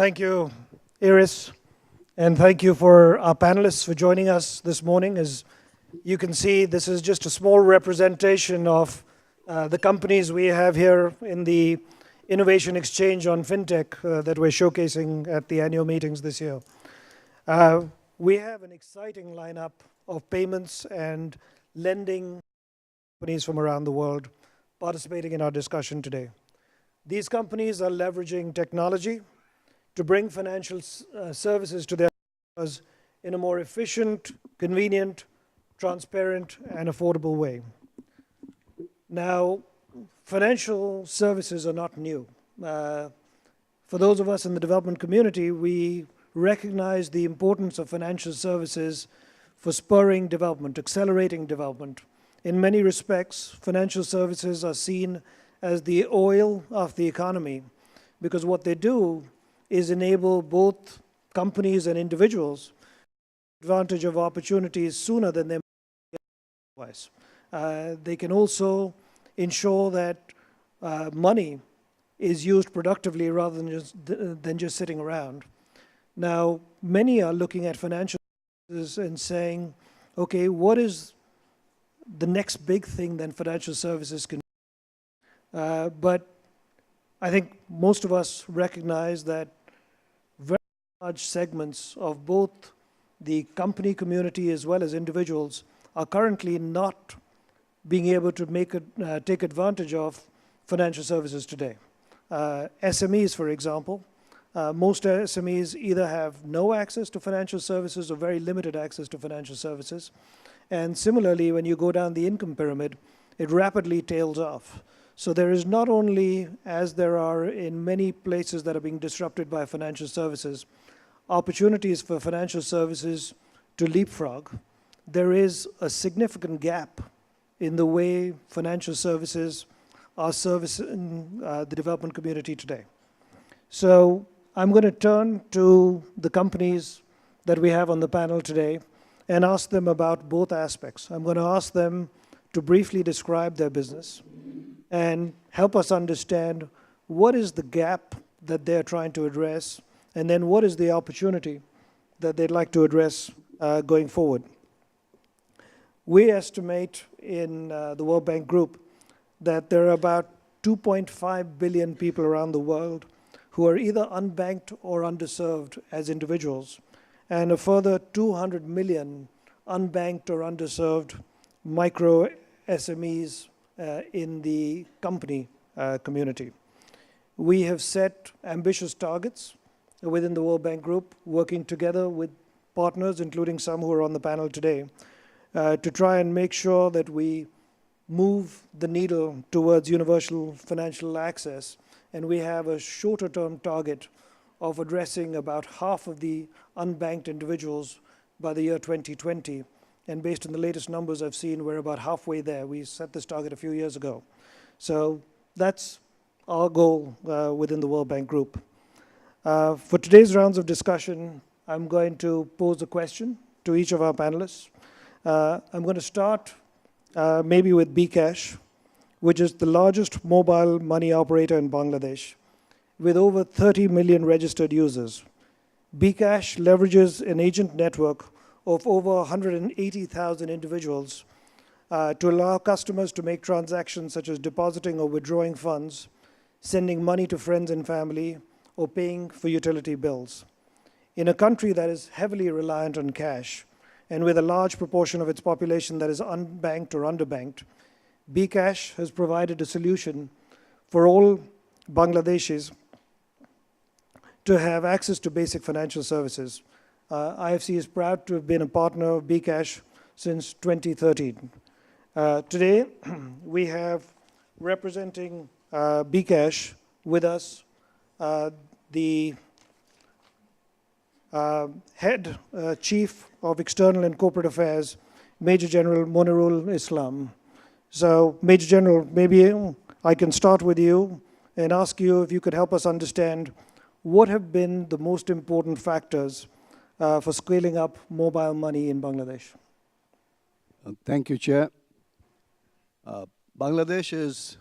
Thank you, Iris, and thank you for our panelists for joining us this morning. As you can see, this is just a small representation of the companies we have here in the Innovation Exchange on FinTech that we're showcasing at the annual meetings this year. We have an exciting lineup of payments and lending companies from around the world participating in our discussion today. These companies are leveraging technology to bring financial services to their customers in a more efficient, convenient, transparent, and affordable way. Now, financial services are not new. For those of us in the development community, we recognize the importance of financial services for spurring development, accelerating development. In many respects, financial services are seen as the oil of the economy because what they do is enable both companies and individuals advantage of opportunities sooner than they might otherwise. They can also ensure that money is used productively rather than just sitting around. Now, many are looking at financial services and saying, okay, what is the next big thing that financial services can do? But I think most of us recognize that very large segments of both the company community as well as individuals are currently not being able to take advantage of financial services today. SMEs, for example, most SMEs either have no access to financial services or very limited access to financial services. And similarly, when you go down the income pyramid, it rapidly tails off. So there is not only, as there are in many places that are being disrupted by financial services, opportunities for financial services to leapfrog, there is a significant gap in the way financial services are servicing the development community today. So I'm going to turn to the companies that we have on the panel today and ask them about both aspects. I'm going to ask them to briefly describe their business and help us understand what is the gap that they're trying to address, and then what is the opportunity that they'd like to address going forward. We estimate in the World Bank Group that there are about 2.5 billion people around the world who are either unbanked or underserved as individuals, and a further 200 million unbanked or underserved micro SMEs in the company community. We have set ambitious targets within the World Bank Group, working together with partners, including some who are on the panel today, to try and make sure that we move the needle towards universal financial access. And we have a shorter-term target of addressing about half of the unbanked individuals by the year 2020. And based on the latest numbers I've seen, we're about halfway there. We set this target a few years ago. So that's our goal within the World Bank Group. For today's rounds of discussion, I'm going to pose a question to each of our panelists. I'm going to start maybe with bKash, which is the largest mobile money operator in Bangladesh, with over 30 million registered users. bKash leverages an agent network of over 180,000 individuals to allow customers to make transactions such as depositing or withdrawing funds, sending money to friends and family, or paying for utility bills. In a country that is heavily reliant on cash, and with a large proportion of its population that is unbanked or underbanked, bKash has provided a solution for all Bangladeshis to have access to basic financial services. IFC is proud to have been a partner of bKash since 2013. Today, we have representing bKash with us the head chief of external and corporate affairs, Major General Monirul Islam. So, Major General, maybe I can start with you and ask you if you could help us understand what have been the most important factors for scaling up mobile money in Bangladesh. Thank you, Chair. Bangladesh is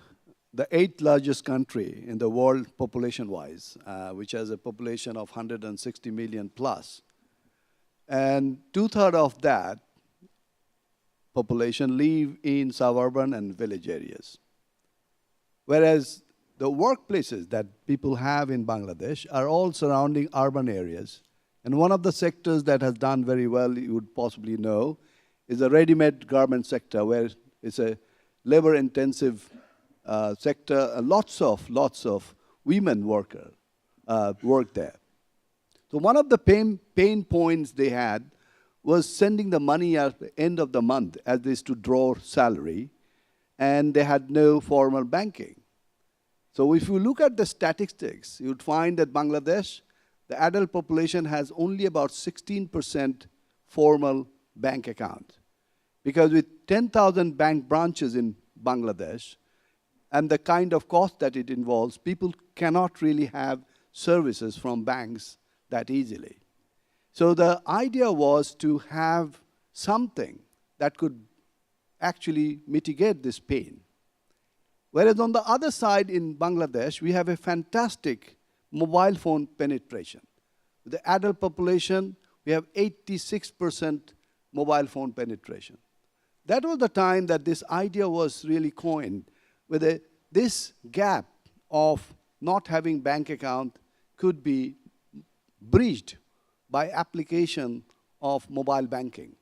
the eighth largest country in the world population-wise, which has a population of 160 million plus. And two-thirds of that population live in suburban and village areas. Whereas the workplaces that people have in Bangladesh are all surrounding urban areas. And one of the sectors that has done very well, you would possibly know, is the ready-made garment sector, where it's a labor-intensive sector. Lots of women work there. So one of the pain points they had was sending the money at the end of the month as they used to draw salary, and they had no formal banking. So if you look at the statistics, you'd find that Bangladesh, the adult population has only about 16% formal bank account. Because with 10,000 bank branches in Bangladesh, and the kind of cost that it involves, people cannot really have services from banks that easily. So the idea was to have something that could actually mitigate this pain. Whereas on the other side in Bangladesh, we have a fantastic mobile phone penetration. With the adult population, we have 86% mobile phone penetration. That was the time that this idea was really coined, where this gap of not having bank account could be bridged by application of mobile banking.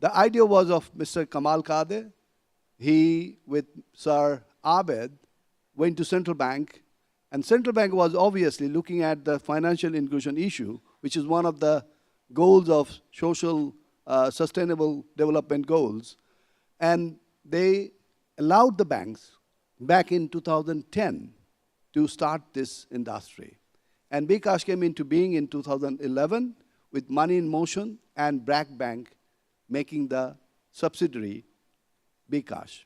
The idea was of Mr. Kamal Kader. He, with Sir Abed, went to central bank, and central bank was obviously looking at the financial inclusion issue, which is one of the goals of social sustainable development goals. And they allowed the banks back in 2010 to start this industry. And bKash came into being in 2011 with Money in Motion and BRAC Bank making the subsidiary bKash.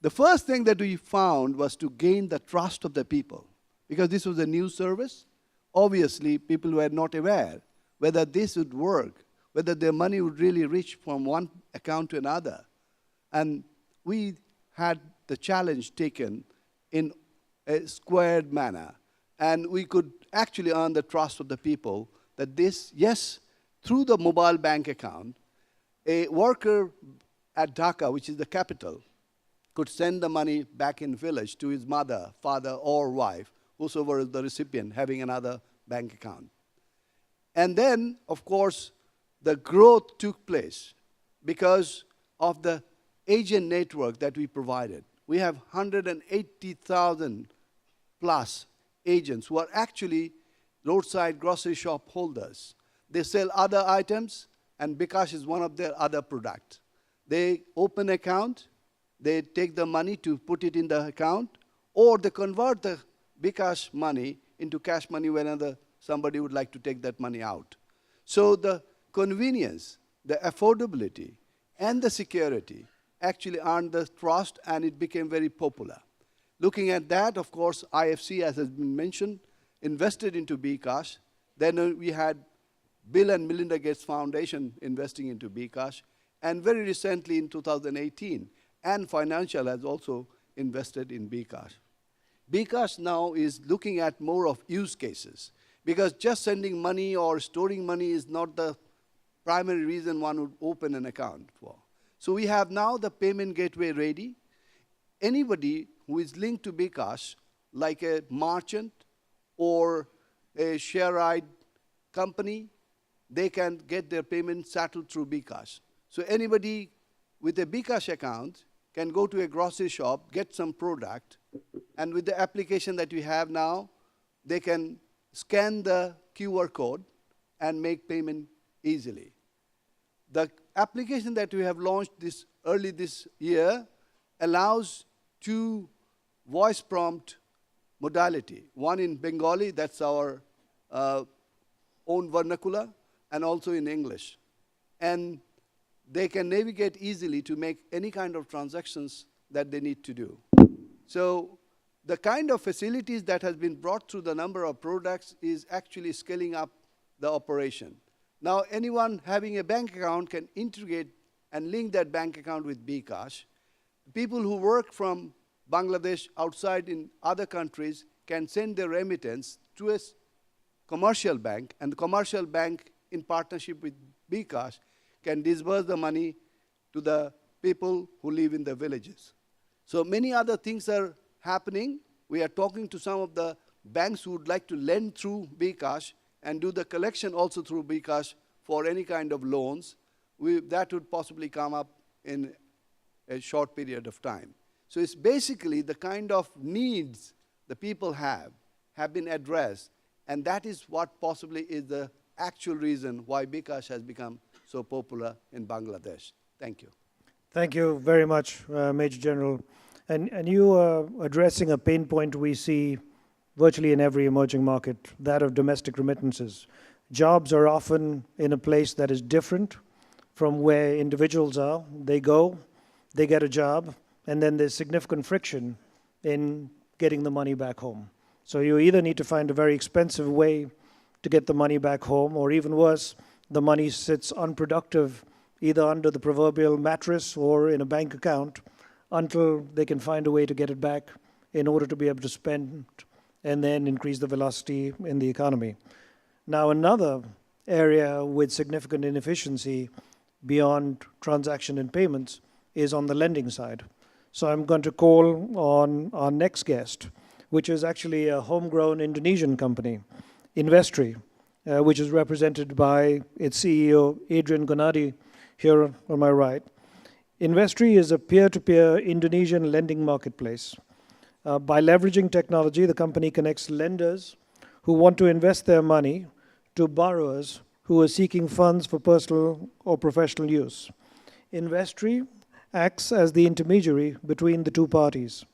The first thing that we found was to gain the trust of the people. Because this was a new service, obviously people were not aware whether this would work, whether their money would really reach from one account to another. And we had the challenge taken in a squared manner. And we could actually earn the trust of the people that this, yes, through the mobile bank account, a worker at Dhaka, which is the capital, could send the money back in village to his mother, father, or wife, whosoever is the recipient, having another bank account. And then, of course, the growth took place because of the agent network that we provided. We have 180,000 plus agents who are actually roadside grocery shop holders. They sell other items, and bKash is one of their other products. They open account, they take the money to put it in the account, or they convert the bKash money into cash money whenever somebody would like to take that money out. So the convenience, the affordability, and the security actually earned the trust, and it became very popular. Looking at that, of course, IFC, as has been mentioned, invested into bKash. Then we had Bill and Melinda Gates Foundation investing into bKash. And very recently in 2018, Ant Financial has also invested in bKash. bKash now is looking at more of use cases, because just sending money or storing money is not the primary reason one would open an account for. So we have now the payment gateway ready. Anybody who is linked to bKash, like a merchant or a share-ride company, they can get their payment settled through bKash. So anybody with a bKash account can go to a grocery shop, get some product, and with the application that we have now, they can scan the QR code and make payment easily. The application that we have launched early this year allows two voice prompt modality. One in Bengali, that's our own vernacular, and also in English. And they can navigate easily to make any kind of transactions that they need to do. So the kind of facilities that has been brought through the number of products is actually scaling up the operation. Now, anyone having a bank account can integrate and link that bank account with bKash. People who work from Bangladesh outside in other countries can send their remittance to a commercial bank, and the commercial bank, in partnership with bKash, can disburse the money to the people who live in the villages. So many other things are happening. We are talking to some of the banks who would like to lend through bKash and do the collection also through bKash for any kind of loans. That would possibly come up in a short period of time. So it's basically the kind of needs the people have been addressed, and that is what possibly is the actual reason why bKash has become so popular in Bangladesh. Thank you. Thank you very much, Major General. And you are addressing a pain point we see virtually in every emerging market, that of domestic remittances. Jobs are often in a place that is different from where individuals are. They go, they get a job, and then there's significant friction in getting the money back home. So you either need to find a very expensive way to get the money back home, or even worse, the money sits unproductive either under the proverbial mattress or in a bank account until they can find a way to get it back in order to be able to spend and then increase the velocity in the economy. Now, another area with significant inefficiency beyond transaction and payments is on the lending side. So I'm going to call on our next guest, which is actually a homegrown Indonesian company, Investri, which is represented by its CEO, Adrian Gonadi, here on my right. Investri is a peer-to-peer Indonesian lending marketplace. By leveraging technology, the company connects lenders who want to invest their money to borrowers who are seeking funds for personal or professional use. Investri acts as the intermediary between the two parties.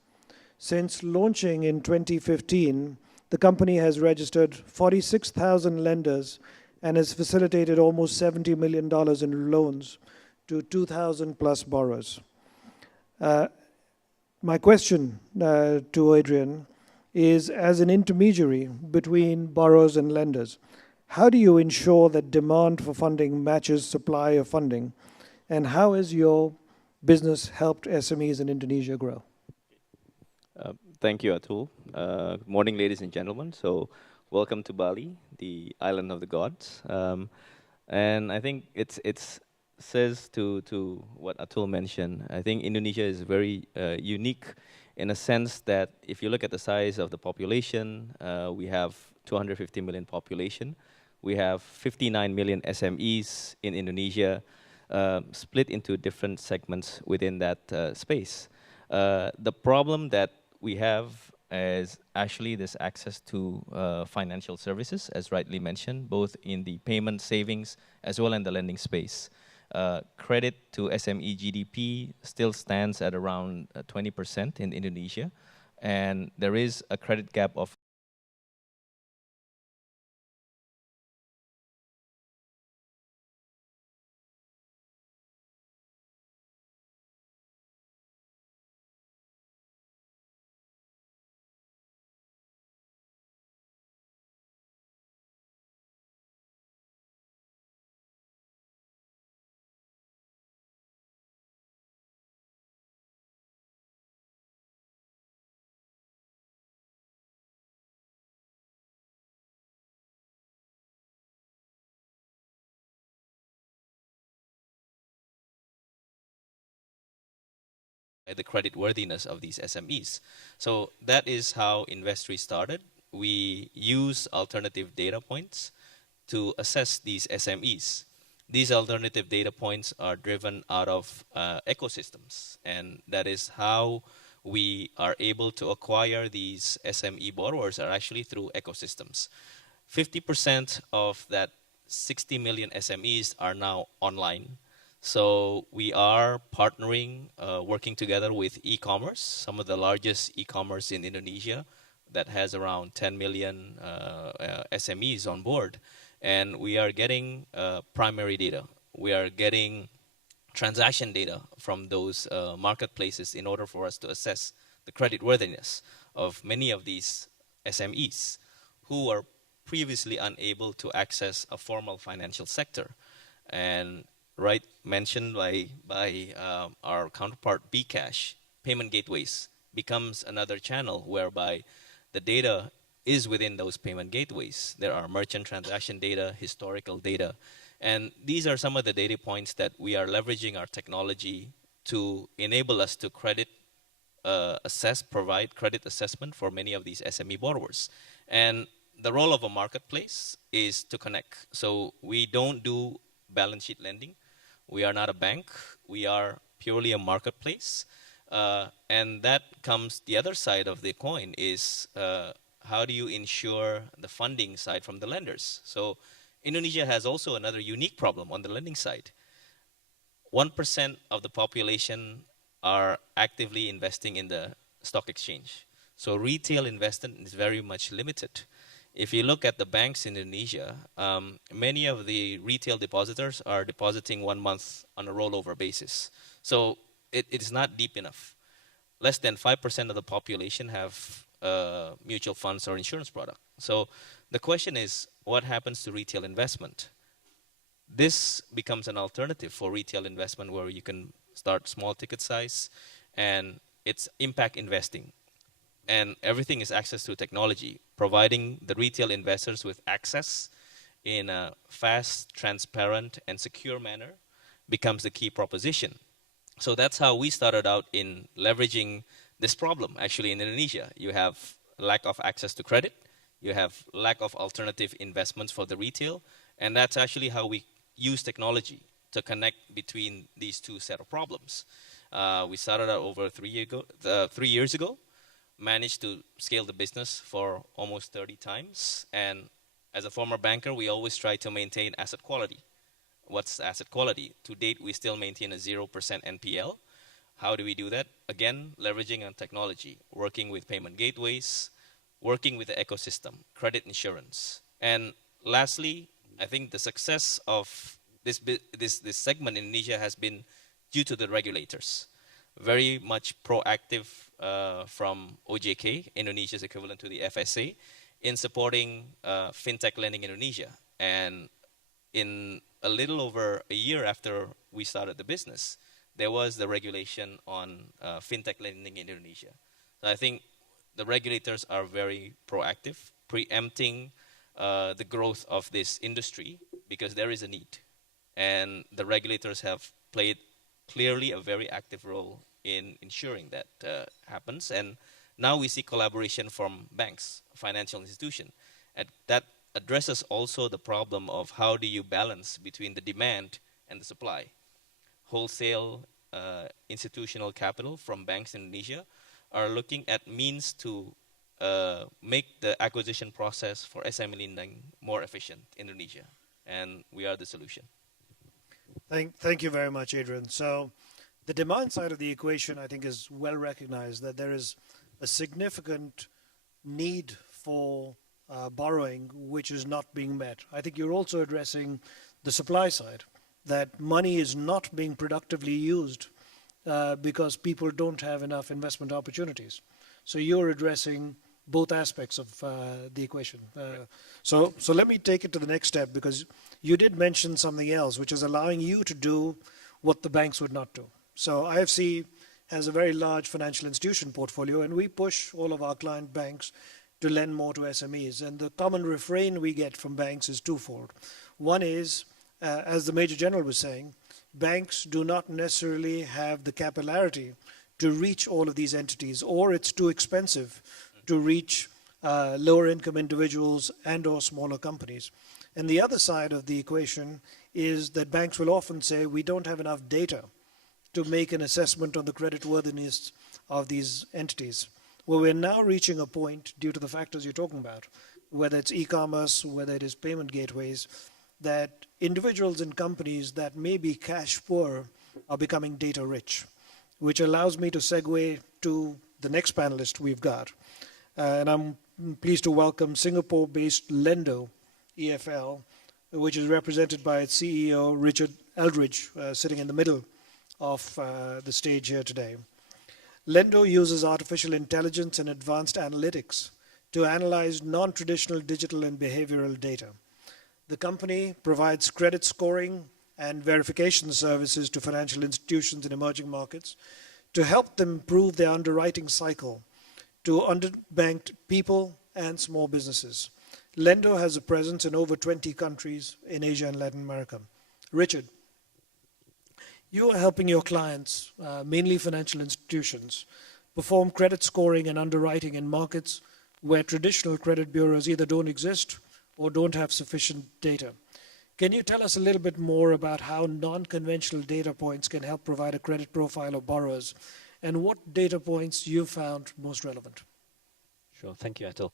Since launching in 2015, the company has registered 46,000 lenders and has facilitated almost $70 million in loans to 2,000 plus borrowers. My question to Adrian is, as an intermediary between borrowers and lenders, how do you ensure that demand for funding matches supply of funding? And how has your business helped SMEs in Indonesia grow? Thank you, Atul. Good morning, ladies and gentlemen. So, welcome to Bali, the island of the gods. And I think it's says to what Atul mentioned. I think Indonesia is very unique in a sense that if you look at the size of the population, we have 250 million population. We have 59 million SMEs in Indonesia, split into different segments within that space. The problem that we have is actually this access to financial services, as rightly mentioned, both in the payment, savings, as well in the lending space. Credit to SME GDP still stands at around 20% in Indonesia, and there is a credit gap of the creditworthiness of these SMEs. So that is how Investri started. We use alternative data points to assess these SMEs. These alternative data points are driven out of ecosystems, and that is how we are able to acquire these SME borrowers are actually through ecosystems. 50% of that 60 million SMEs are now online. So we are partnering, working together with e-commerce, some of the largest e-commerce in Indonesia that has around 10 million SMEs on board. And we are getting primary data. We are getting transaction data from those marketplaces in order for us to assess the creditworthiness of many of these SMEs who are previously unable to access a formal financial sector. And right mentioned by our counterpart bKash, payment gateways becomes another channel whereby the data is within those payment gateways. There are merchant transaction data, historical data, and these are some of the data points that we are leveraging our technology to enable us to provide credit assessment for many of these SME borrowers. And the role of a marketplace is to connect. So we don't do balance sheet lending. We are not a bank. We are purely a marketplace. And that comes, the other side of the coin is how do you ensure the funding side from the lenders? So Indonesia has also another unique problem on the lending side. 1% of the population are actively investing in the stock exchange. So retail investment is very much limited. If you look at the banks in Indonesia, many of the retail depositors are depositing 1 month on a rollover basis. So it is not deep enough. Less than 5% of the population have mutual funds or insurance product. So the question is, what happens to retail investment? This becomes an alternative for retail investment where you can start small ticket size, and it's impact investing. And everything is access to technology, providing the retail investors with access in a fast, transparent, and secure manner becomes the key proposition. So that's how we started out in leveraging this problem. Actually, in Indonesia, you have lack of access to credit, you have lack of alternative investments for the retail, and that's actually how we use technology to connect between these two set of problems. We started out over 3 years ago, managed to scale the business for almost 30 times, and as a former banker, we always try to maintain asset quality. What's asset quality? To date, we still maintain a 0% NPL. How do we do that? Again, leveraging on technology, working with payment gateways, working with the ecosystem, credit insurance. And lastly, I think the success of this segment in Indonesia has been due to the regulators. Very much proactive from OJK, Indonesia's equivalent to the FSA, in supporting fintech lending in Indonesia. And in a little over a year after we started the business, there was the regulation on fintech lending in Indonesia. So I think the regulators are very proactive, preempting the growth of this industry because there is a need. And the regulators have played clearly a very active role in ensuring that happens. And now we see collaboration from banks, financial institutions. And that addresses also the problem of how do you balance between the demand and the supply. Wholesale institutional capital from banks in Indonesia are looking at means to make the acquisition process for SME lending more efficient in Indonesia. And we are the solution. Thank you very much, Adrian. So the demand side of the equation, I think, is well recognized that there is a significant need for borrowing which is not being met. I think you're also addressing the supply side, that money is not being productively used because people don't have enough investment opportunities. So you're addressing both aspects of the equation. So let me take it to the next step, because you did mention something else, which is allowing you to do what the banks would not do. So IFC has a very large financial institution portfolio, and we push all of our client banks to lend more to SMEs. And the common refrain we get from banks is twofold. One is, as the Major General was saying, banks do not necessarily have the capillarity to reach all of these entities, or it's too expensive to reach lower income individuals and or smaller companies. And the other side of the equation is that banks will often say, we don't have enough data to make an assessment on the creditworthiness of these entities. Well, we're now reaching a point, due to the factors you're talking about, whether it's e-commerce, whether it is payment gateways, that individuals and companies that may be cash poor are becoming data rich, which allows me to segue to the next panelist we've got. And I'm pleased to welcome Singapore-based Lendo EFL, which is represented by its CEO, Richard Eldridge, sitting in the middle of the stage here today. Lendo uses artificial intelligence and advanced analytics to analyze non-traditional digital and behavioral data. The company provides credit scoring and verification services to financial institutions in emerging markets to help them improve their underwriting cycle to underbanked people and small businesses. Lendo has a presence in over 20 countries in Asia and Latin America. Richard, you are helping your clients, mainly financial institutions, perform credit scoring and underwriting in markets where traditional credit bureaus either don't exist or don't have sufficient data. Can you tell us a little bit more about how non-conventional data points can help provide a credit profile of borrowers, and what data points you found most relevant? Sure. Thank you, Atul.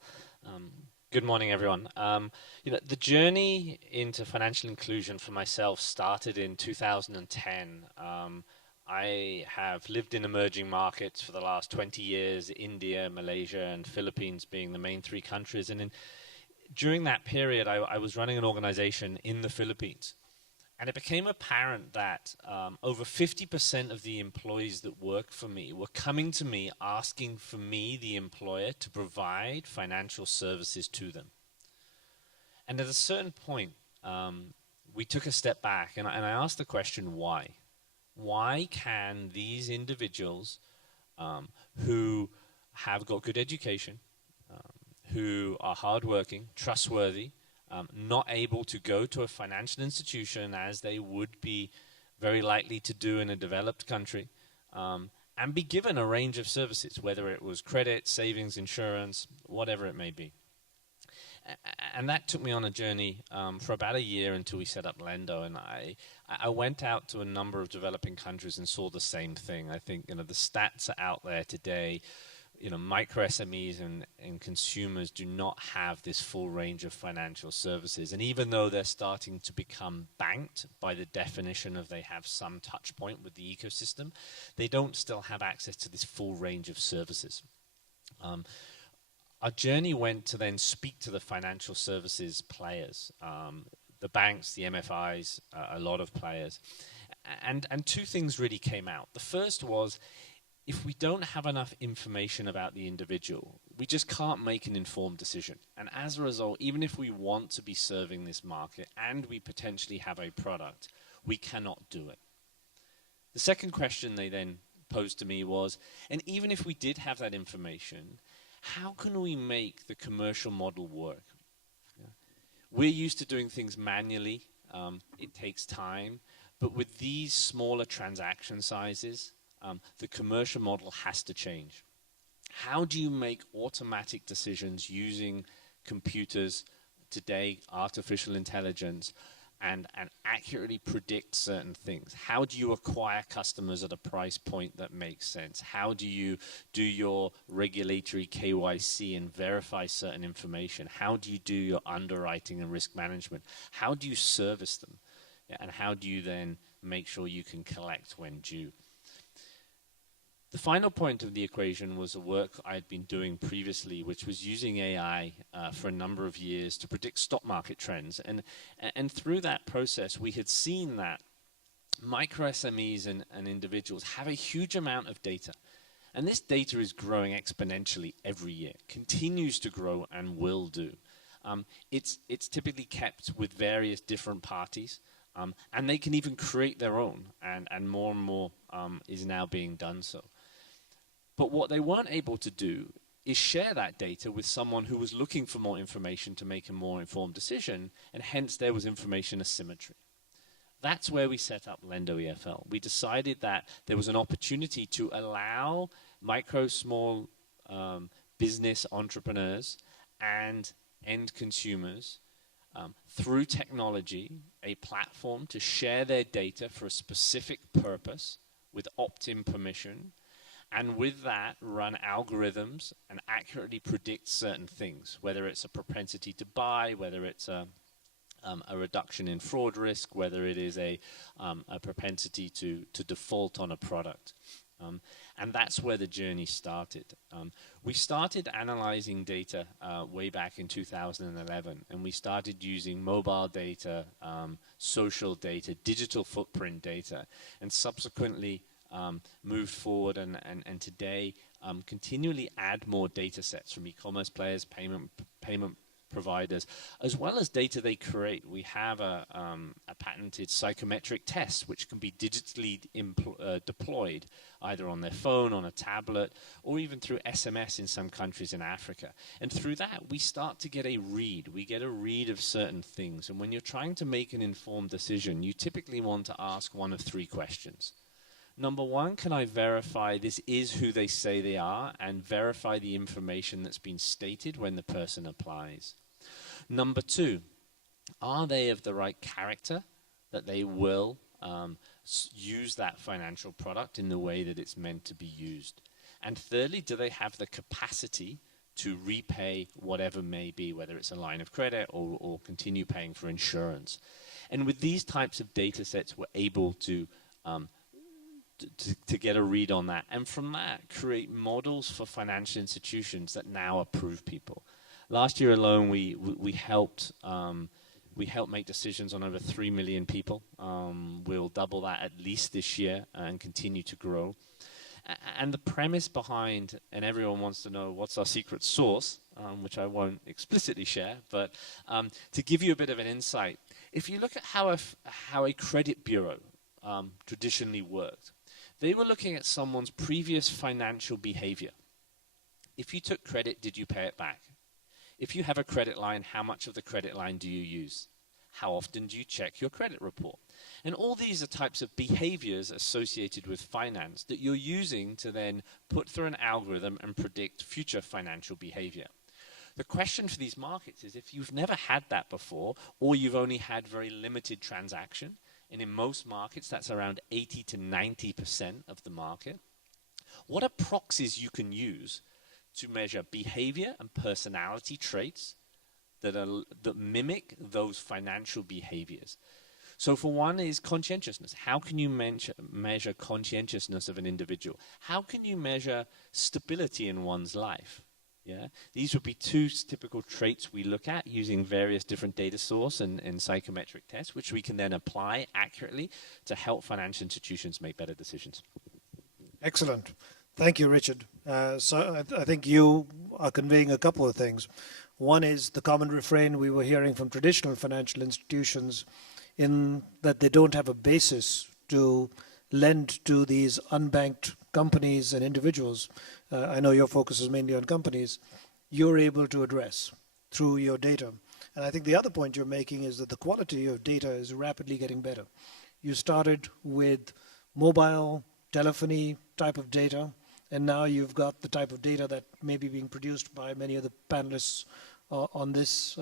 Good morning, everyone. The journey into financial inclusion for myself started in 2010. I have lived in emerging markets for the last 20 years, India, Malaysia, and Philippines being the main three countries. And during that period, I was running an organization in the Philippines. And it became apparent that over 50% of the employees that worked for me were coming to me asking for me, the employer, to provide financial services to them. And at a certain point, we took a step back and I asked the question, why? Why can these individuals who have got good education, who are hardworking, trustworthy, not able to go to a financial institution as they would be very likely to do in a developed country, and be given a range of services, whether it was credit, savings, insurance, whatever it may be. And that took me on a journey for about a year until we set up Lendo, and I went out to a number of developing countries and saw the same thing. I think the stats are out there today. Micro SMEs and consumers do not have this full range of financial services. And even though they're starting to become banked by the definition of they have some touch point with the ecosystem, they don't still have access to this full range of services. Our journey went to then speak to the financial services players, the banks, the MFIs, a lot of players. And two things really came out. The first was, if we don't have enough information about the individual, we just can't make an informed decision. And as a result, even if we want to be serving this market and we potentially have a product, we cannot do it. The second question they then posed to me was, and even if we did have that information, how can we make the commercial model work? We're used to doing things manually. It takes time. But with these smaller transaction sizes, the commercial model has to change. How do you make automatic decisions using computers today, artificial intelligence, and accurately predict certain things? How do you acquire customers at a price point that makes sense? How do you do your regulatory KYC and verify certain information? How do you do your underwriting and risk management? How do you service them? And how do you then make sure you can collect when due? The final point of the equation was a work I had been doing previously, which was using AI for a number of years to predict stock market trends. And through that process, we had seen that micro SMEs and individuals have a huge amount of data. And this data is growing exponentially every year, continues to grow and will do. It's typically kept with various different parties. And they can even create their own, and more is now being done so. But what they weren't able to do is share that data with someone who was looking for more information to make a more informed decision, and hence there was information asymmetry. That's where we set up Lendo EFL. We decided that there was an opportunity to allow small business entrepreneurs and end consumers through technology, a platform to share their data for a specific purpose with opt-in permission, and with that run algorithms and accurately predict certain things, whether it's a propensity to buy, whether it's a reduction in fraud risk, whether it is a propensity to default on a product. And that's where the journey started. We started analyzing data way back in 2011, and we started using mobile data, social data, digital footprint data, and subsequently moved forward and today continually add more data sets from e-commerce players, payment providers, as well as data they create. We have a patented psychometric test which can be digitally deployed either on their phone, on a tablet, or even through SMS in some countries in Africa. And through that, we start to get a read. We get a read of certain things. And when you're trying to make an informed decision, you typically want to ask one of three questions. Number one, can I verify this is who they say they are and verify the information that's been stated when the person applies? Number two, are they of the right character that they will use that financial product in the way that it's meant to be used? And thirdly, do they have the capacity to repay whatever may be, whether it's a line of credit or continue paying for insurance? And with these types of data sets, we're able to get a read on that, and from that create models for financial institutions that now approve people. Last year alone, we helped make decisions on over 3 million people. We'll double that at least this year and continue to grow. And the premise behind, and everyone wants to know what's our secret sauce, which I won't explicitly share, but to give you a bit of an insight, if you look at how a credit bureau traditionally worked, they were looking at someone's previous financial behavior. If you took credit, did you pay it back? If you have a credit line, how much of the credit line do you use? How often do you check your credit report? And all these are types of behaviors associated with finance that you're using to then put through an algorithm and predict future financial behavior. The question for these markets is, if you've never had that before, or you've only had very limited transaction, and in most markets that's around 80 to 90% of the market, what are proxies you can use to measure behavior and personality traits that mimic those financial behaviors? So for one is conscientiousness. How can you measure conscientiousness of an individual? How can you measure stability in one's life? Yeah, these would be two typical traits we look at using various different data source and psychometric tests, which we can then apply accurately to help financial institutions make better decisions. Excellent. Thank you, Richard. So I think you are conveying a couple of things. One is the common refrain we were hearing from traditional financial institutions in that they don't have a basis to lend to these unbanked companies and individuals. I know your focus is mainly on companies. You're able to address through your data. And I think the other point you're making is that the quality of data is rapidly getting better. You started with mobile telephony type of data, and now you've got the type of data that may be being produced by many of the panelists on this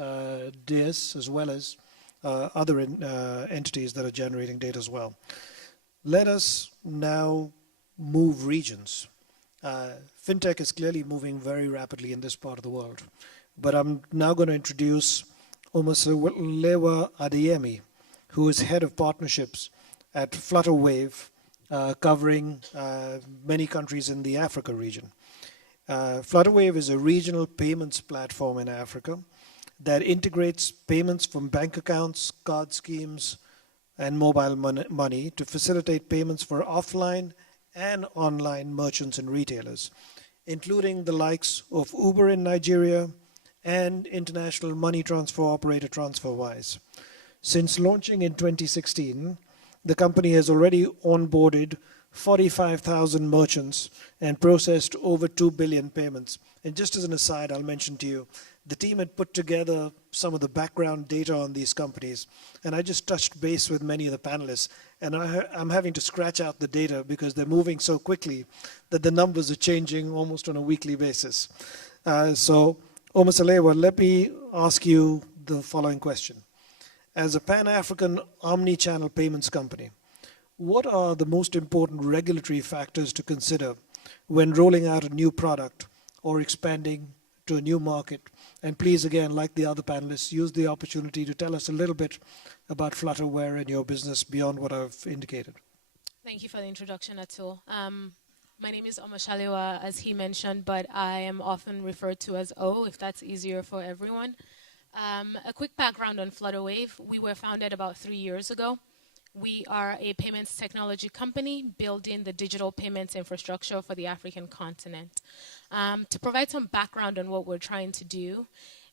dais, as well as other entities that are generating data as well. Let us now move regions. FinTech is clearly moving very rapidly in this part of the world. But I'm now going to introduce Omosulewa Adeyemi, who is head of partnerships at Flutterwave, covering many countries in the Africa region. Flutterwave is a regional payments platform in Africa that integrates payments from bank accounts, card schemes, and mobile money to facilitate payments for offline and online merchants and retailers, including the likes of Uber in Nigeria and international money transfer operator TransferWise. Since launching in 2016, the company has already onboarded 45,000 merchants and processed over 2 billion payments. And just as an aside, I'll mention to you, the team had put together some of the background data on these companies, and I just touched base with many of the panelists, and I'm having to scratch out the data because they're moving so quickly that the numbers are changing almost on a weekly basis. So, Omosulewa, let me ask you the following question. As a Pan-African omni-channel payments company, what are the most important regulatory factors to consider when rolling out a new product or expanding to a new market? And please, again, like the other panelists, use the opportunity to tell us a little bit about Flutterware and your business beyond what I've indicated. Thank you for the introduction, Atul. My name is Omosulewa, as he mentioned, but I am often referred to as O, if that's easier for everyone. A quick background on Flutterwave. We were founded about 3 years ago. We are a payments technology company building the digital payments infrastructure for the African continent. To provide some background on what we're trying to do,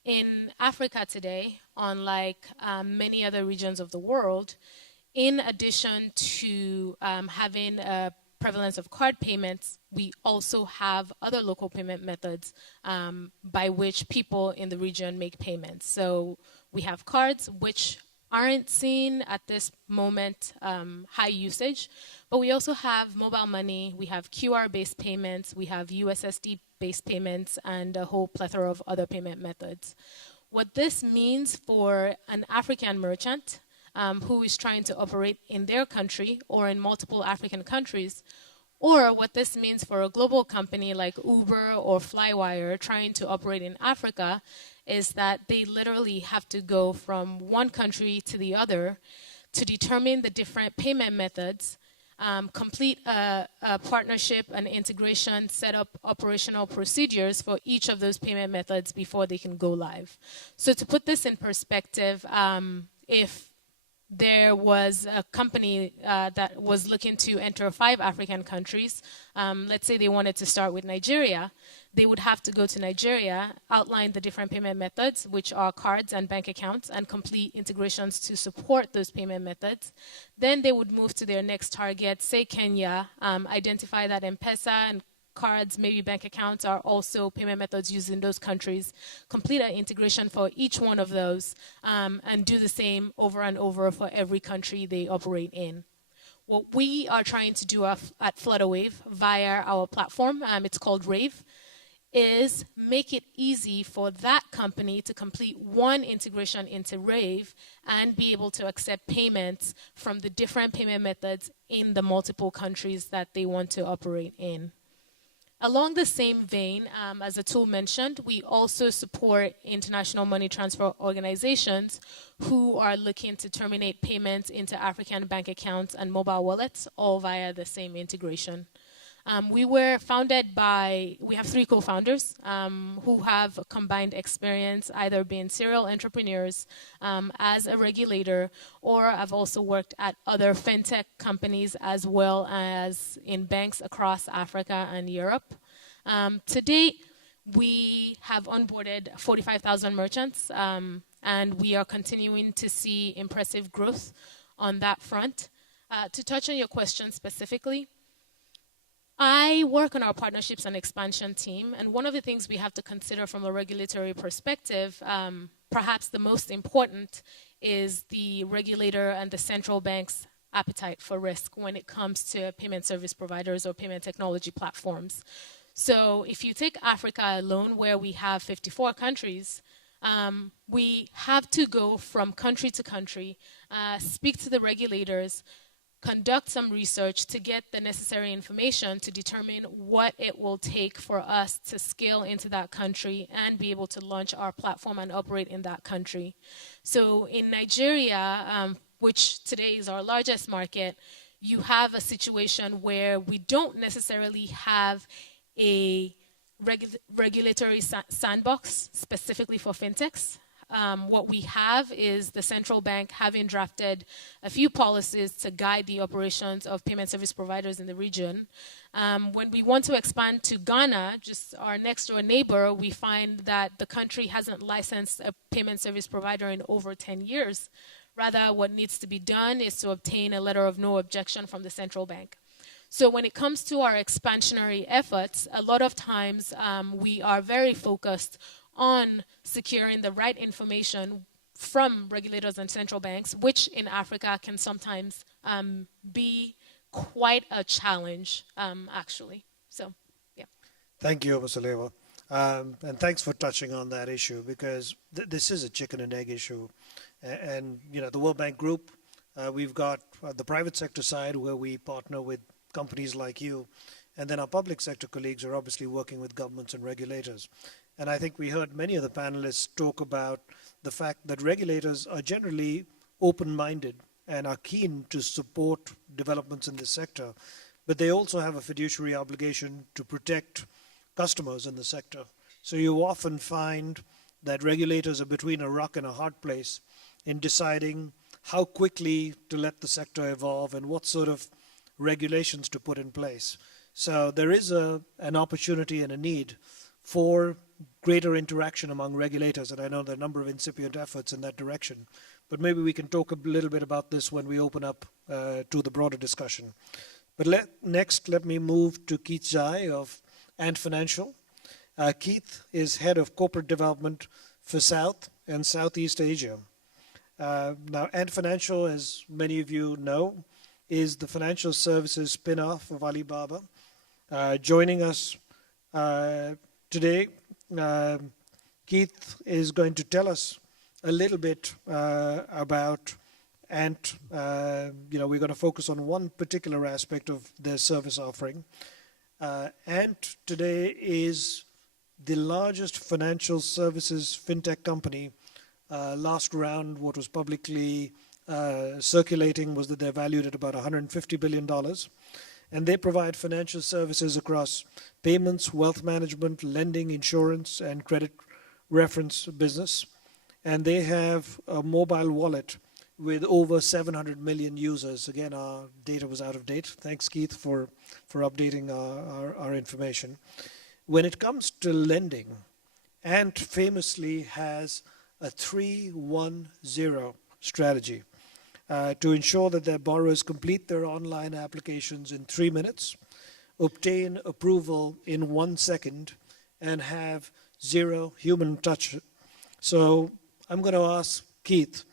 In Africa today, unlike many other regions of the world, in addition to having a prevalence of card payments, we also have other local payment methods by which people in the region make payments. So we have cards, which aren't seen at this moment high usage, but we also have mobile money, we have QR-based payments, we have USSD-based payments, and a whole plethora of other payment methods. What this means for an African merchant who is trying to operate in their country or in multiple African countries, or what this means for a global company like Uber or Flywire trying to operate in Africa, is that they literally have to go from one country to the other to determine the different payment methods, complete a partnership and integration, set up operational procedures for each of those payment methods before they can go live. So to put this in perspective, if there was a company that was looking to enter 5 African countries. Let's say they wanted to start with Nigeria. They would have to go to Nigeria, outline the different payment methods, which are cards and bank accounts, and complete integrations to support those payment methods. Then they would move to their next target, say Kenya, identify that M-Pesa and cards, maybe bank accounts are also payment methods used in those countries, complete an integration for each one of those, and do the same over and over for every country they operate in. What we are trying to do at Flutterwave via our platform, it's called Rave, is make it easy for that company to complete one integration into Rave and be able to accept payments from the different payment methods in the multiple countries that they want to operate in. Along the same vein, as Atul mentioned, we also support international money transfer organizations who are looking to terminate payments into African bank accounts and mobile wallets, all via the same integration. We were founded by, we have 3 co-founders who have combined experience either being serial entrepreneurs as a regulator, or I've also worked at other fintech companies as well as in banks across Africa and Europe. To date, we have onboarded 45,000 merchants and we are continuing to see impressive growth on that front. To touch on your question specifically, I work on our partnerships and expansion team, and one of the things we have to consider from a regulatory perspective, perhaps the most important, is the regulator and the central bank's appetite for risk when it comes to payment service providers or payment technology platforms. So if you take Africa alone, where we have 54 countries, we have to go from country to country, speak to the regulators, conduct some research to get the necessary information to determine what it will take for us to scale into that country and be able to launch our platform and operate in that country. So in Nigeria, which today is our largest market, you have a situation where we don't necessarily have a regulatory sandbox specifically for fintechs. What we have is the central bank having drafted a few policies to guide the operations of payment service providers in the region. When we want to expand to Ghana, just our next door neighbor, we find that the country hasn't licensed a payment service provider in over 10 years. Rather, what needs to be done is to obtain a letter of no objection from the central bank. So when it comes to our expansionary efforts, a lot of times we are very focused on securing the right information from regulators and central banks, which in Africa can sometimes be quite a challenge, actually. So, yeah. Thank you, Masalewa. And thanks for touching on that issue, because this is a chicken and egg issue. And you know, the World Bank Group, we've got the private sector side where we partner with companies like you, and then our public sector colleagues are obviously working with governments and regulators. And I think we heard many of the panelists talk about the fact that regulators are generally open-minded and are keen to support developments in this sector, but they also have a fiduciary obligation to protect customers in the sector. So you often find that regulators are between a rock and a hard place in deciding how quickly to let the sector evolve and what sort of regulations to put in place. So there is an opportunity and a need for greater interaction among regulators, and I know there are a number of incipient efforts in that direction. But maybe we can talk a little bit about this when we open up to the broader discussion. But next, let me move to Keith Zhai of Ant Financial. Keith is Head of Corporate Development for South and Southeast Asia. Now, Ant Financial, as many of you know, is the financial services spin-off of Alibaba. Joining us today, Keith is going to tell us a little bit about Ant. We're going to focus on one particular aspect of their service offering. Ant today is the largest financial services fintech company. Last round, what was publicly circulating was that they're valued at about $150 billion. And they provide financial services across payments, wealth management, lending, insurance, and credit reference business. And they have a mobile wallet with over 700 million users. Again, our data was out of date. Thanks, Keith, for updating our information. When it comes to lending, Ant famously has a 3-1-0 strategy to ensure that their borrowers complete their online applications in 3 minutes, obtain approval in 1 second, and have zero human touch. So I'm going to ask Keith,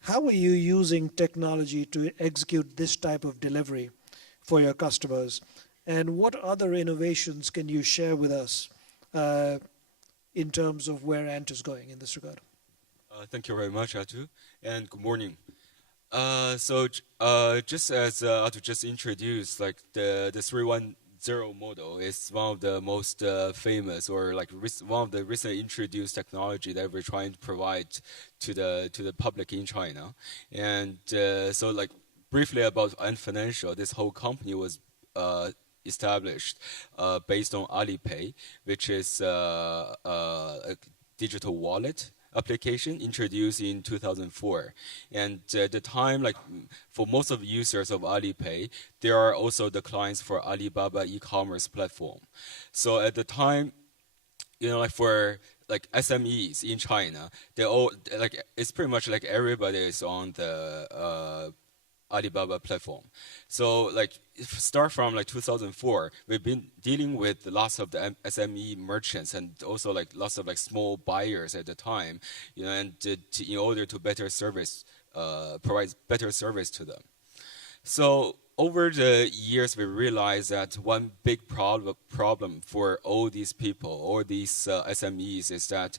how are you using technology to execute this type of delivery for your customers? And what other innovations can you share with us in terms of where Ant is going in this regard? Thank you very much, Atu, and good morning. Just as Atu just introduced, like the 310 model is one of the most famous, or like one of the recently introduced technology that we're trying to provide to the public in China. And so, like briefly about Ant Financial, this whole company was established based on Alipay, which is a digital wallet application introduced in 2004. And at the time, like for most of the users of Alipay, they are also the clients for Alibaba e-commerce platform. So at the time, like for like SMEs in China, they all like it's pretty much like everybody is on the Alibaba platform. So like start from like 2004, we've been dealing with lots of the SME merchants and also like lots of like small buyers at the time, and in order to better service, provide better service to them. So over the years, we realized that one big problem for all these people, all these SMEs, is that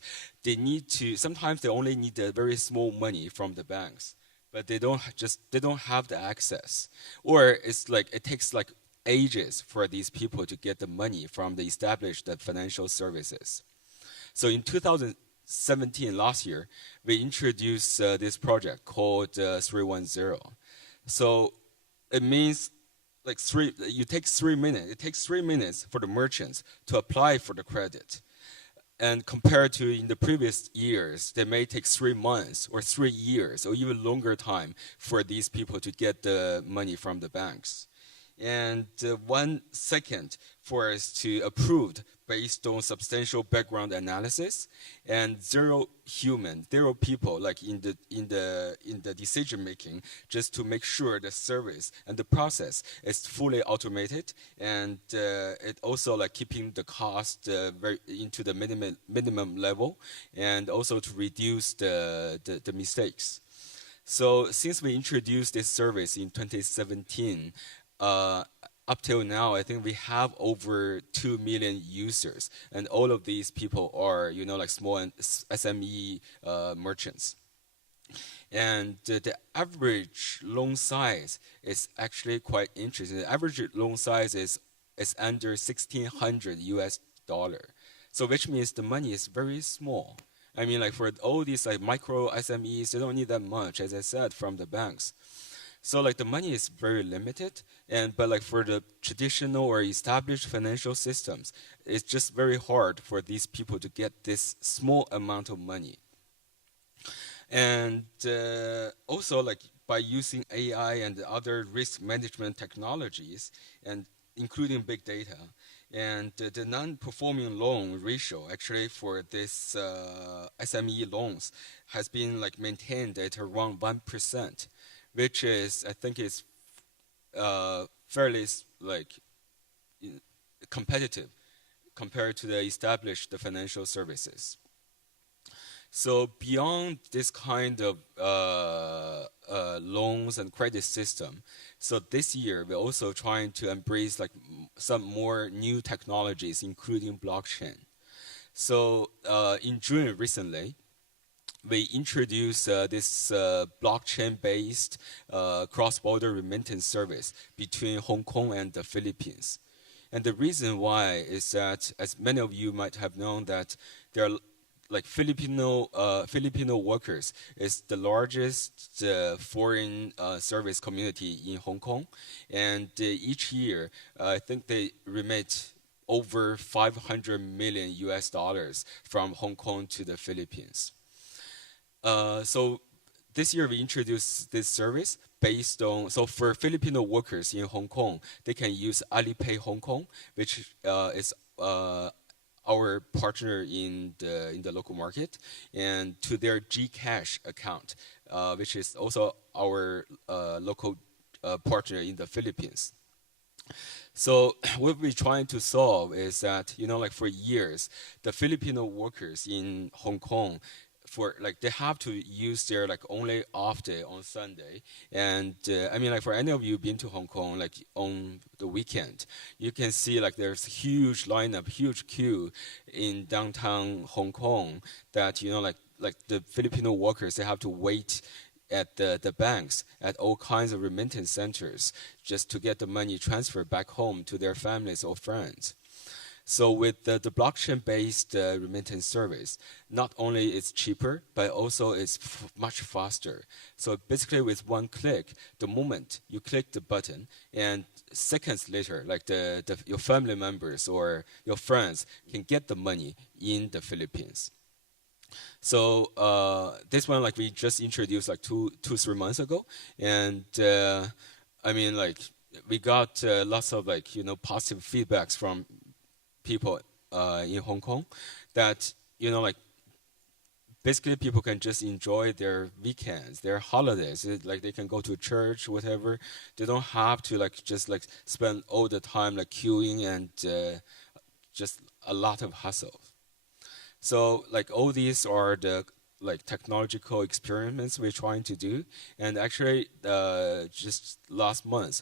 sometimes they only need a very small money from the banks, but they don't have the access, or it's like it takes like ages for these people to get the money from the established financial services. So in 2017, last year, we introduced this project called 310. So it means like it takes 3 minutes for the merchants to apply for the credit. And compared to in the previous years, they may take 3 months or 3 years or even longer time for these people to get the money from the banks. And 1 second for us to approved based on substantial background analysis, and zero people like in the decision making, just to make sure the service and the process is fully automated, and it also like keeping the cost into the minimum level, and also to reduce the mistakes. So since we introduced this service in 2017, up till now, I think we have over 2 million users, and all of these people are, like small and SME merchants. And the average loan size is actually quite interesting. The average loan size is under $1,600. So which means the money is very small. I mean, like for all these like micro SMEs, they don't need that much, as I said, from the banks. So like the money is very limited, but like for the traditional or established financial systems, it's just very hard for these people to get this small amount of money. And also like by using AI and other risk management technologies, and including big data. And the non-performing loan ratio actually for this SME loans has been like maintained at around 1%, which is, I think, is fairly like competitive compared to the established financial services. So beyond this kind of loans and credit system, so this year we're also trying to embrace like some more new technologies, including blockchain. So in June recently, we introduced this blockchain-based cross-border remittance service between Hong Kong and the Philippines. And the reason why is that, as many of you might have known, that there are like Filipino workers is the largest foreign service community in Hong Kong, and each year I think they remit over 500 million US dollars from Hong Kong to the Philippines. So this year we introduced this service based on, so for Filipino workers in Hong Kong, they can use Alipay Hong Kong, which is our partner in the local market, and to their GCash account, which is also our local partner in the Philippines. So what we're trying to solve is that, you know, like for years, the Filipino workers in Hong Kong, for like they have to use their like only off day on Sunday, and I mean, like for any of you been to Hong Kong like on the weekend, you can see like there's huge lineup, huge queue in downtown Hong Kong. That, you know, like the Filipino workers, they have to wait at the banks, at all kinds of remittance centers, just to get the money transferred back home to their families or friends. So with the blockchain-based remittance service, not only it's cheaper, but also it's much faster. So basically with one click, the moment you click the button, and seconds later, like your family members or your friends can get the money in the Philippines. So this one, like we just introduced like 3 months ago, and I mean, like we got lots of like, you know, positive feedbacks from people in Hong Kong, that, you know, like basically people can just enjoy their weekends, their holidays. Like they can go to church, whatever. They don't have to like just like spend all the time like queuing and just a lot of hustle. So like all these are the like technological experiments we're trying to do. And actually just last month,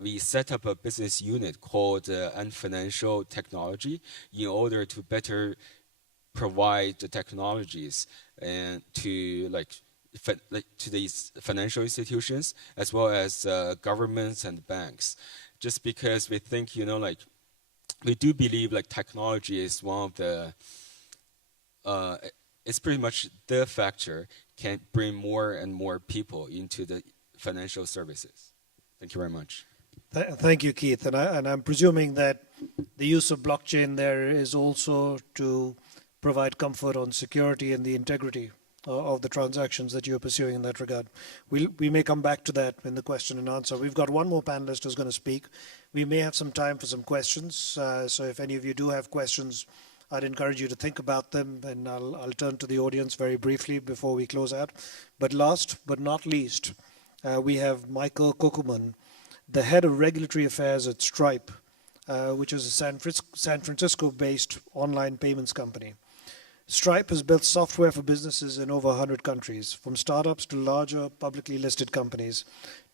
we set up a business unit called Ant Financial Technology in order to better provide the technologies and to to these financial institutions as well as governments and banks. Just because we think, you know, like we do believe like technology is one of the it's pretty much the factor can bring more and more people into the financial services. Thank you very much. Thank you, Keith. And I'm presuming that the use of blockchain there is also to provide comfort on security and the integrity of the transactions that you're pursuing in that regard. We may come back to that in the question and answer. We've got one more panelist who's going to speak. We may have some time for some questions. So if any of you do have questions, I'd encourage you to think about them, and I'll turn to the audience very briefly before we close out. But last but not least, we have Michael Kokuman, the head of regulatory affairs at Stripe, which is a San Francisco-based online payments company. Stripe has built software for businesses in over 100 countries, from startups to larger publicly listed companies,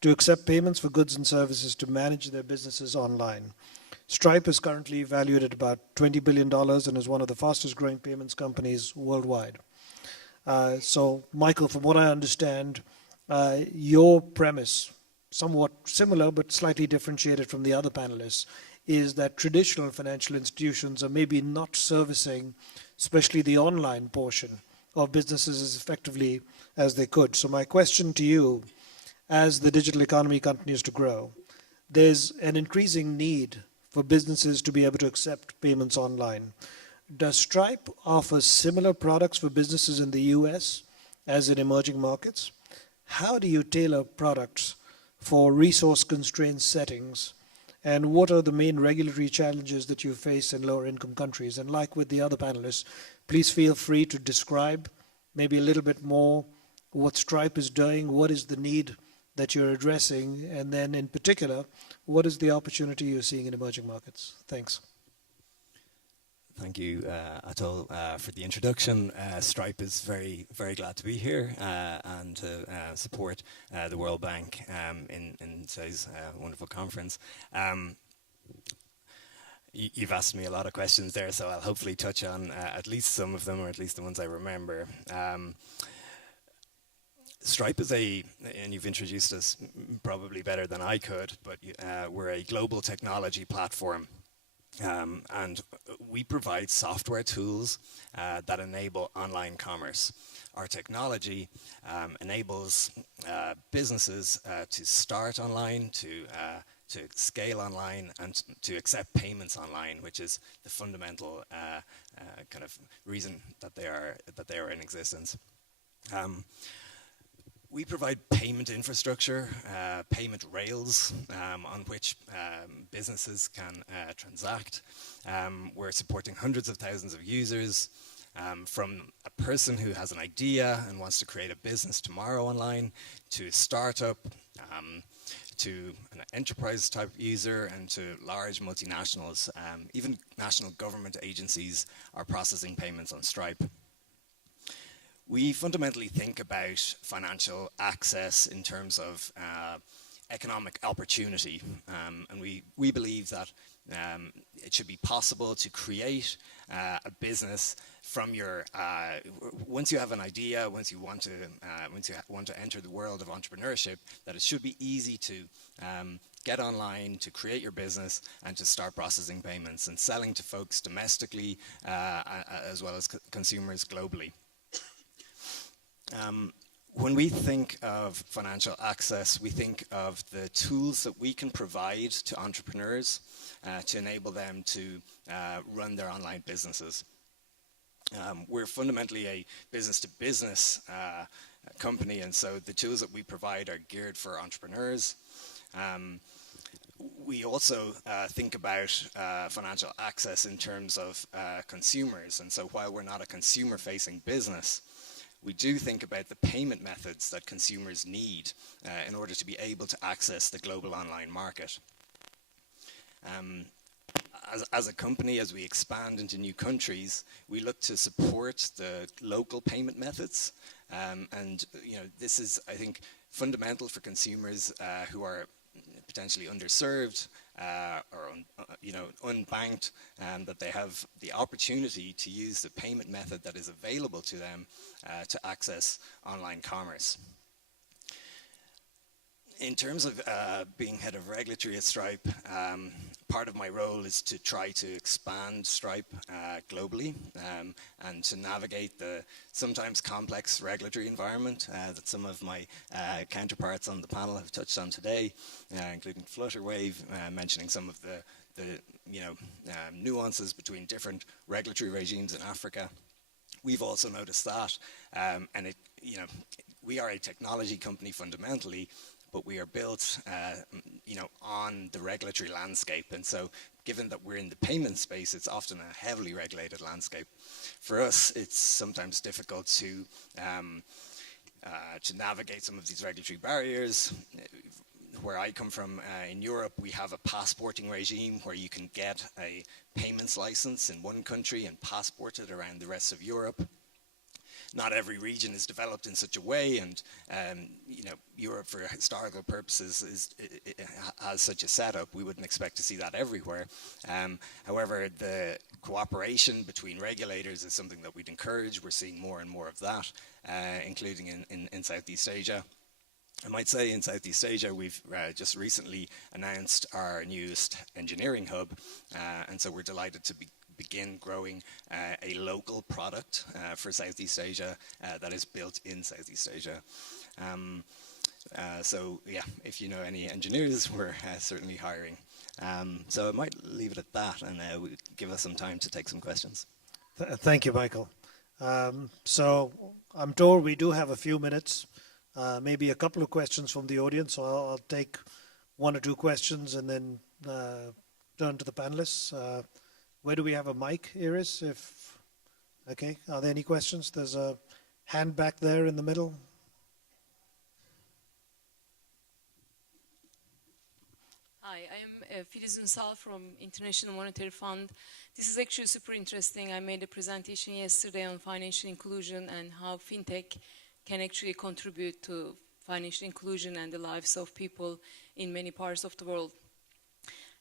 to accept payments for goods and services to manage their businesses online. Stripe is currently valued at about $20 billion and is one of the fastest growing payments companies worldwide. So, Michael, from what I understand, your premise, somewhat similar but slightly differentiated from the other panelists, is that traditional financial institutions are maybe not servicing, especially the online portion of businesses, as effectively as they could. So my question to you, as the digital economy continues to grow, there's an increasing need for businesses to be able to accept payments online. Does Stripe offer similar products for businesses in the US as in emerging markets? How do you tailor products for resource-constrained settings and what are the main regulatory challenges that you face in lower income countries? And like with the other panelists, please feel free to describe maybe a little bit more what Stripe is doing, what is the need that you're addressing, and then in particular, what is the opportunity you're seeing in emerging markets? Thanks. Thank you, Atul, for the introduction. Stripe is very, very glad to be here and to support the World Bank in today's wonderful conference. You've asked me a lot of questions there, so I'll hopefully touch on at least some of them, or at least the ones I remember. Stripe is and you've introduced us probably better than I could, but we're a global technology platform. And we provide software tools that enable online commerce. Our technology enables businesses to start online, to scale online, and to accept payments online, which is the fundamental kind of reason that they are in existence. We provide payment infrastructure, payment rails on which businesses can transact. We're supporting hundreds of thousands of users, from a person who has an idea and wants to create a business tomorrow online, to a startup, to an enterprise type user, and to large multinationals. Even national government agencies are processing payments on Stripe. We fundamentally think about financial access in terms of economic opportunity, and we believe that it should be possible to create a business from your once you have an idea, once you want to enter the world of entrepreneurship, that it should be easy to get online, to create your business, and to start processing payments and selling to folks domestically as well as consumers globally. When we think of financial access, we think of the tools that we can provide to entrepreneurs to enable them to run their online businesses. We're fundamentally a business-to-business company, and so the tools that we provide are geared for entrepreneurs. We also think about financial access in terms of consumers, and so while we're not a consumer-facing business, we do think about the payment methods that consumers need in order to be able to access the global online market. As a company, as we expand into new countries, we look to support the local payment methods, and this is, I think, fundamental for consumers who are potentially underserved or unbanked, that they have the opportunity to use the payment method that is available to them to access online commerce. In terms of being head of regulatory at Stripe, part of my role is to try to expand Stripe globally and to navigate the sometimes complex regulatory environment that some of my counterparts on the panel have touched on today, including Flutterwave, mentioning some of the nuances between different regulatory regimes in Africa. We've also noticed that, and we are a technology company fundamentally, but we are built, on the regulatory landscape. And so, given that we're in the payment space, it's often a heavily regulated landscape. For us, it's sometimes difficult to navigate some of these regulatory barriers. Where I come from in Europe, we have a passporting regime where you can get a payments license in one country and passport it around the rest of Europe. Not every region is developed in such a way, and Europe, for historical purposes, has such a setup. We wouldn't expect to see that everywhere. However, the cooperation between regulators is something that we'd encourage. We're seeing more and more of that, including in Southeast Asia. I might say in Southeast Asia, we've just recently announced our newest engineering hub, and so we're delighted to begin growing a local product for Southeast Asia that is built in Southeast Asia. So yeah, if you know any engineers, we're certainly hiring. So I might leave it at that, and give us some time to take some questions. Thank you, Michael. So I'm told we do have a few minutes, maybe a couple of questions from the audience. So I'll take one or two questions, and then turn to the panelists. Where do we have a mic, Iris? Okay, are there any questions? There's a hand back there in the middle. Hi, I am Filiz Ünsal from International Monetary Fund. This is actually super interesting. I made a presentation yesterday on financial inclusion and how fintech can actually contribute to financial inclusion and the lives of people in many parts of the world.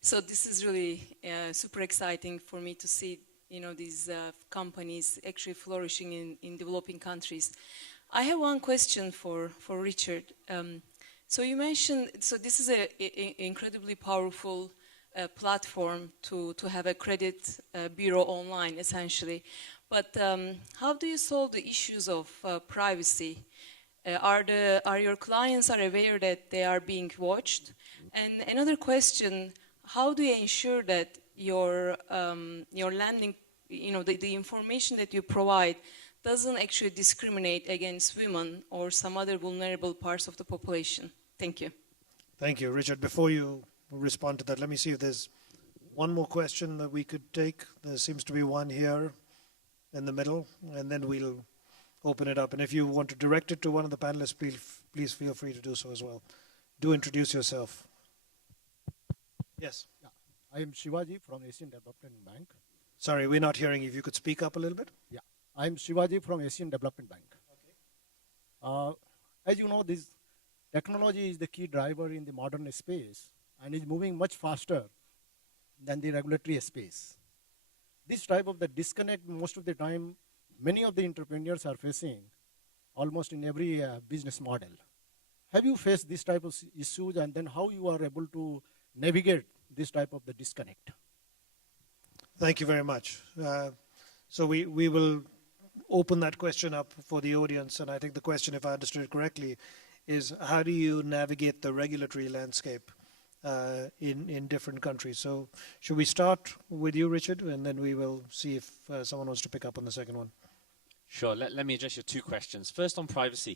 So this is really super exciting for me to see, these companies actually flourishing in developing countries. I have one question for Richard. So you mentioned, so this is an incredibly powerful platform to have a credit bureau online, essentially. But how do you solve the issues of privacy? Are your clients aware that they are being watched? And another question: how do you ensure that your lending, the information that you provide doesn't actually discriminate against women or some other vulnerable parts of the population? Thank you. Thank you, Richard. Before you respond to that, let me see if there's one more question that we could take. There seems to be one here in the middle, and then we'll open it up. And if you want to direct it to one of the panelists, please feel free to do so as well. Do introduce yourself. Yes. Yeah. I am Shivaji from Asian Development Bank. Sorry, we're not hearing you. If you could speak up a little bit. Yeah. I am Shivaji from Asian Development Bank. Okay. As you know, this technology is the key driver in the modern space and is moving much faster than the regulatory space. This type of the disconnect, most of the time, many of the entrepreneurs are facing almost in every business model. Have you faced this type of issues, and then how you are able to navigate this type of the disconnect? Thank you very much. So we will open that question up for the audience, and I think the question, if I understood it correctly, is how do you navigate the regulatory landscape in different countries? So should we start with you, Richard, and then we will see if someone wants to pick up on the second one. Sure. Let me address your two questions. First, on privacy.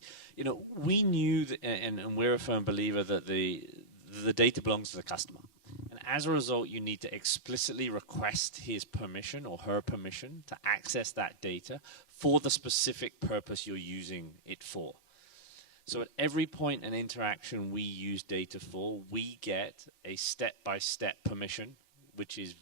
We knew, and we're a firm believer, that the data belongs to the customer. And as a result, you need to explicitly request his permission or her permission to access that data for the specific purpose you're using it for. So at every point and interaction we use data for, we get a step-by-step permission, which is